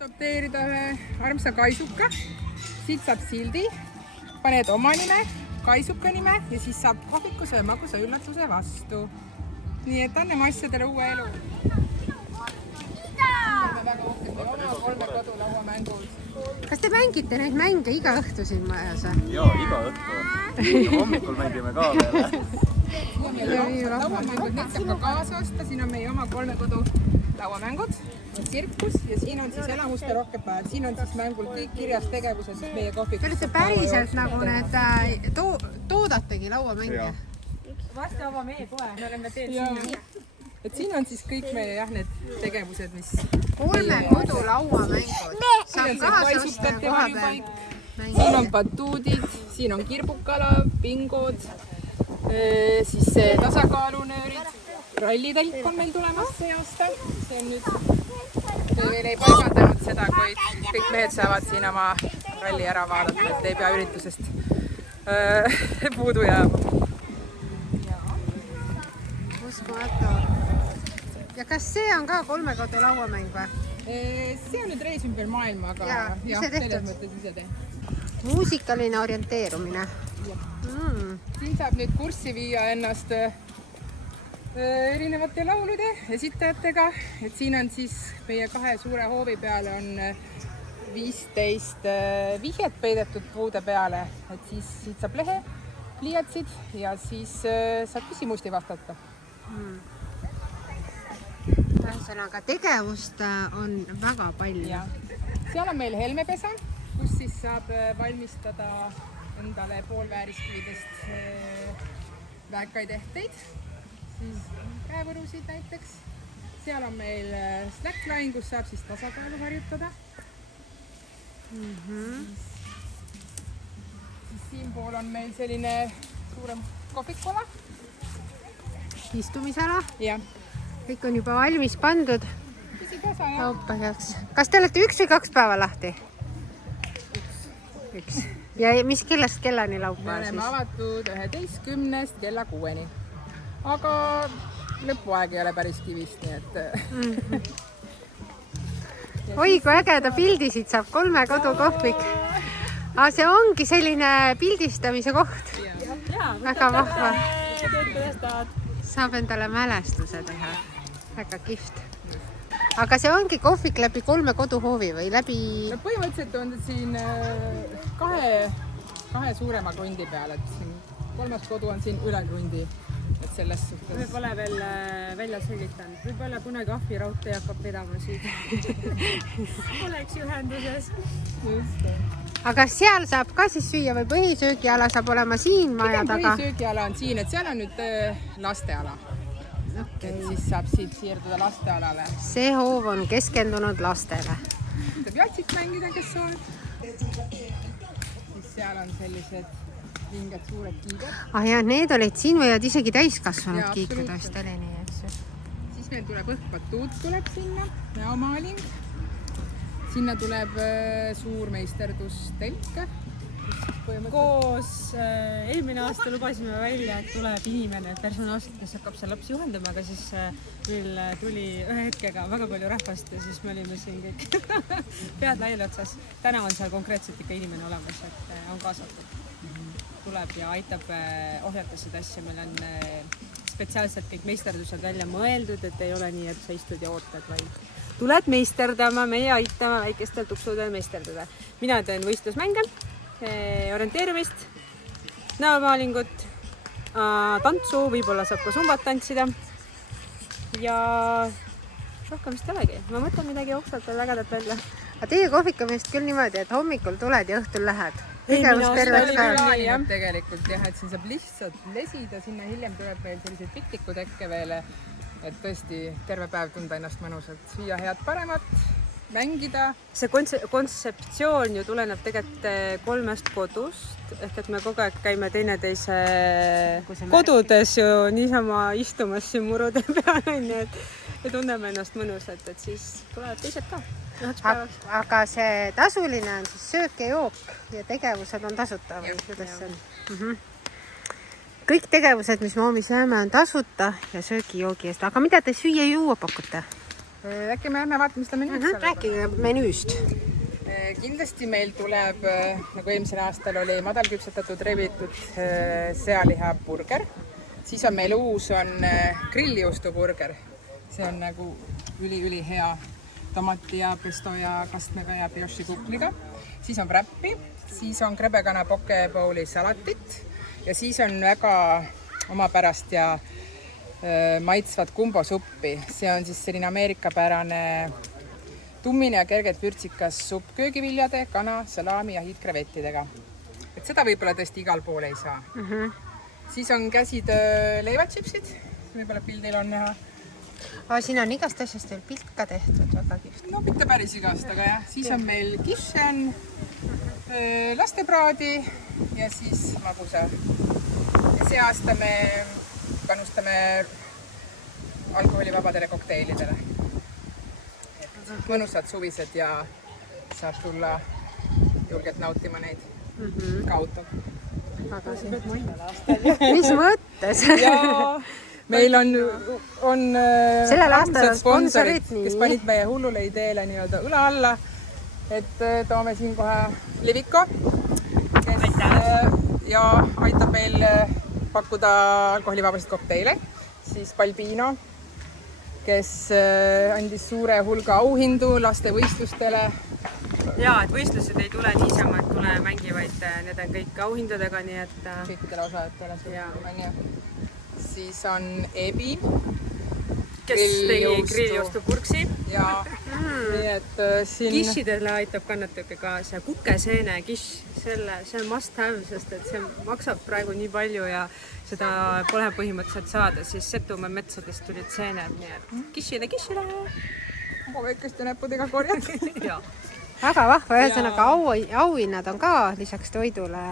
adopteerida ühe armsa kaisuka, siit saab sildi, paned oma nime, kaisuka nime ja siis saab kohvikuse ja magusa üllatuse vastu. Nii et anname asjadele uue elu. Oleme väga uhked või oma 3 kodulauamängud. Kas te mängite neid mänge iga õhtu siin majas? Joo, iga õhtu. Hommikul mängime ka veel. Lauamängud, neid saab ka kaasa osta. Siin on meie oma 3 kodu lauamängud, tsirkus ja siin on siis elamuste rohkepäev. Siin on siis mängul kõik kirjas tegevused, mis meie kohvikus. Te olete päriselt nagu need toodategi lauamänge? Varsti avame e-poe, me oleme teel sinna. Et siin on siis kõik meie need tegevused, mis... 3 kodu lauamängud. Saab kaasa osta koha peal. Siin on batuudid, siin on kirbukala, pingod, siis tasakaalunöörid. Rallitelk on meil tulemas see aasta. See on nüüd... Veel ei paigandanud seda, kui kõik mehed saavad siin oma ralli ära vaadata, et ei pea üritusest puudu jääma. Uskumatu. Ja kas see on ka 3 kodu lauamäng või? See on nüüd reis ümber maailma, aga selles mõttes ise teen. Muusikaline orienteerumine. Siin saab nüüd kurssi viia ennast erinevate laulude esitajatega. Et siin on siis meie 2 suure hoovi peale on 15 vihjet peidetud puude peale. Et siis siit saab lehe, pliiatsid ja siis saab küsimusti vastata. Ühesõnaga, tegevust on väga palju. Seal on meil helmepesa, kus siis saab valmistada endale poolvääriskividest väekaid ehteid, siis käevõrusid näiteks. Seal on meil slackline, kus saab siis tasakaalu harjutada. Siis siinpool on meil selline suurem kohvikola. Istumisala. Ja. Kõik on juba valmis pandud. Pisikasa, jah. Kas te olete 1 või 2 päeva lahti? 1. Ja mis kellast kellani laupäeval siis? Me oleme avatud 11 kella 6-ni. Aga lõpuaeg ei ole päris kivist, nii et... Oi, kui ägeda pildi siit saab 3 kodu kohvik. See ongi selline pildistamise koht. Väga vahva. Saab endale mälestuse teha. Väga kihvt. Aga see ongi kohvik läbi 3 koduhoovi või läbi... No, põhimõtteliselt on siin 2 suurema krundi peal, et siin 3. kodu on siin üle krundi. Et selles suhtes... Me pole veel välja selgitanud. Võib-olla kunagi ahviraudtee hakkab vedama siit. Oleks ühenduses. Aga seal saab ka siis süüa või põhisöögiala saab olema siin maja taga? Põhisöögiala on siin, et seal on nüüd lasteala. Et siis saab siit siirduda lastealale. See hoov on keskendunud lastele. Saab jatsit mängida, kes soovib. Siis seal on sellised vinged suured kiiged. Ja, need olid siin võivad isegi täiskasvanud kiiked vast oli nii, eks. Siis meil tuleb õhkbatuut tuleb sinna, näomaaling. Sinna tuleb suur meisterdustelk. Koos eelmine aasta lubasime välja, et tuleb inimene personaalselt, kes hakkab seal lapsi juhendama, aga siis meil tuli ühe hetkega väga palju rahvast ja siis me olime siin kõik pead laiali otsas. Täna on seal konkreetselt ikka inimene olemas, et on kaasatud. Tuleb ja aitab ohjata seda asja. Meil on spetsiaalselt kõik meisterdused välja mõeldud, et ei ole nii, et sa istud ja ootad, vaid tuled meisterdama, meie aitame väikestel tuksudel meisterdada. Mina teen võistlusmänge, orienteerumist, näomaalingut, tantsu, võib-olla saab ka sumbat tantsida ja rohkem vist olegi. Ma mõtlen midagi jooksvalt veel ägedat välja. Aga teie kohvik on vist küll niimoodi, et hommikul tuled ja õhtul lähed. Tegevus terveks päev. Tegelikult jah, et siin saab lihtsalt lesida, sinna hiljem tuleb veel selliseid piknikutekke veel, et tõesti terve päev tunda ennast mõnusalt. Süüa head paremat, mängida. See kontseptsioon ju tuleneb tegelikult 3 kodust, ehk et me kogu aeg käime teineteise kodudes ju niisama istumas siin murude peal, ja tunneme ennast mõnusalt, et siis tulevad teised ka. Aga see tasuline on siis söök ja jook ja tegevused on tasuta või kuidas see on? Kõik tegevused, mis me homis jääme, on tasuta ja söögi-joogi eest. Aga mida te süüa ja juua pakute? äkki me lähme vaatame seda menüüd seal? Rääkige menüüst. Kindlasti meil tuleb, nagu eelmisel aastal oli madalküpsetatud rebitud sealiha burger. Siis on meil uus grilljuustu burger. See on nagu üli hea tomati ja pesto ja kastmega ja brioši kukliga. Siis on wrappi, siis on krebekana poke bowli salatit ja siis on väga omapärast ja maitsvat kumbosuppi. See on siis selline ameerikapärane tummine ja kergelt vürtsikas supp köögiviljade, kana, salaami ja hiidkrevettidega. Et seda võib-olla tõesti igal pool ei saa. Siis on käsitöö leivatšipsid, võib-olla pildil on näha. Siin on igast asjast veel pilt ka tehtud, väga kihvt. No mitte päris igast, aga jah. Siis on meil kishen, lastepraadi ja siis magusa. Ja see aasta me panustame alkoholivabadele kokteilidele. Mõnusad suvised ja saab tulla julgelt nautima neid ka auto. Mis mõttes? Meil on sellel aastal on sponsorid, kes panid meie hullule ideele nii-öelda õla alla, et toome siin kohe Liviko, kes ja aitab meil pakkuda alkoholivabasid kokteile, siis Balbino, kes andis suure hulga auhindu lastevõistlustele. Ja, et võistlused ei tule niisama, et tule mängi, vaid need on kõik auhindudega, nii et... Kõikidele osajatele. Siis on Ebi, kes tegi grilljuustu purksi. Ja, nii et siin... Kishidele aitab ka natuke kaasa. Kukeseene kish, see on must have, sest et see maksab praegu nii palju ja seda pole põhimõtteliselt saada, siis Setumaa metsadest tulid seened, nii et kishile! Oma väikeste näppudega korjad. Väga vahva, ühesõnaga auhinnad on ka lisaks toidule.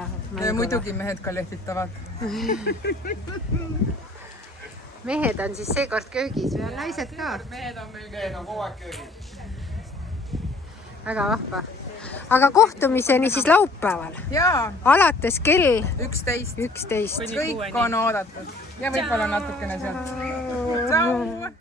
Muidugi mehed ka lehvitavad. Mehed on siis seekord köögis või on naised ka? Mehed on meil kogu aeg köögis. Väga vahva. Aga kohtumiseni siis laupäeval? Jaa. Alates kell? 11. Kõik on oodatud. Ja võib-olla natukene sealt. Tšau!